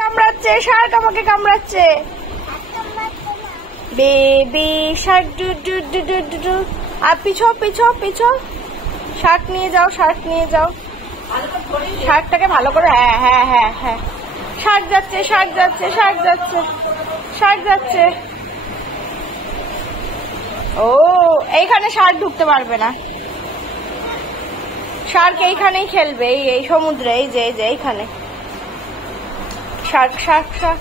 কামড়াচ্ছে shark, আমাকে কামড়াচ্ছে। Baby shark doo doo doo doo doo doo. আর পিছো পিছো পিছো, শার্ক নিয়ে যাও, শার্ক নিয়ে যাও। শার্কটাকে ভালো করে, হ্যাঁ হ্যাঁ হ্যাঁ হ্যাঁ। শার্ক যাচ্ছে, শার্ক যাচ্ছে, শার্ক যাচ্ছে, শার্ক যাচ্ছে। ও এইখানে শার্ক ঢুকতে পারবে না, শার্ক এইখানেই খেলবে, এই সমুদ্রে, এই যে এইখানে শার্ক শার্ক শার্ক।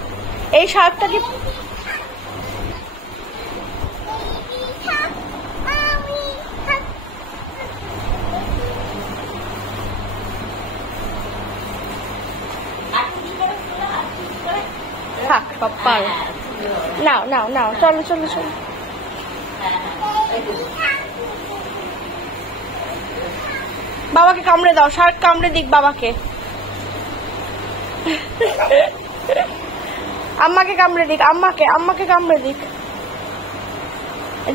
এই শার্কটাকে থাক, সব পারো। নাও নাও নাও, চলো চলো চলো। বাবাকে কামড়ে দাও, শার্ক কামড়ে দিক বাবাকে। আম্মাকে কামড়ে দিক, আম্মাকে, আম্মাকে কামড়ে দিক,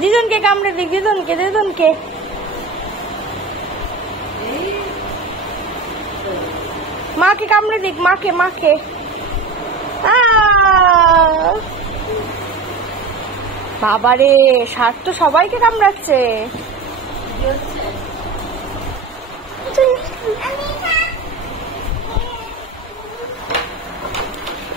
দিদুনকে কামড়ে দিক, দিদুনকে, দিদুনকে। মাকে কামড়ে দিক, মাকে, মাকে। বাবারে, শার্ক তো সবাইকে কামড়াচ্ছে।